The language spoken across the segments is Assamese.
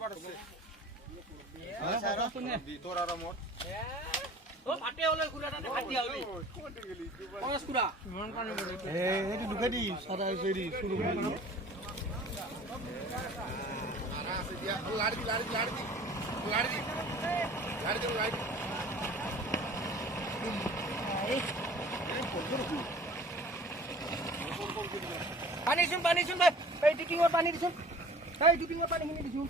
কৰবাত আছে তোৰ আৰু মোৰ ও ফাটে হলে খুৰা তাতে ফাটি হলি কস খুৰা মন পানি পড়ে এইটো দুখে দি সদায় জৰি শুৰু কৰি আৰা আছে দিয়া লাড়ি পানি শুন ভাই এই ডিকিংৰ পানী দিছুন এই ডিকিংৰ পানী খিনি দিছুন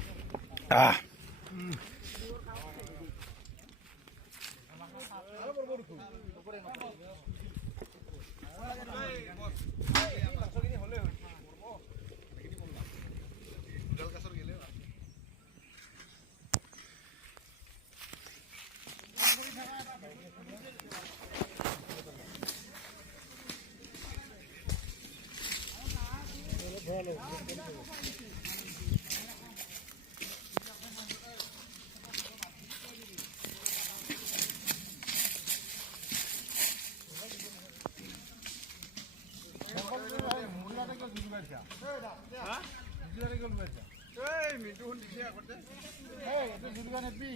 এই মিটু দিছে আগতে এই এটা জুলগানে পি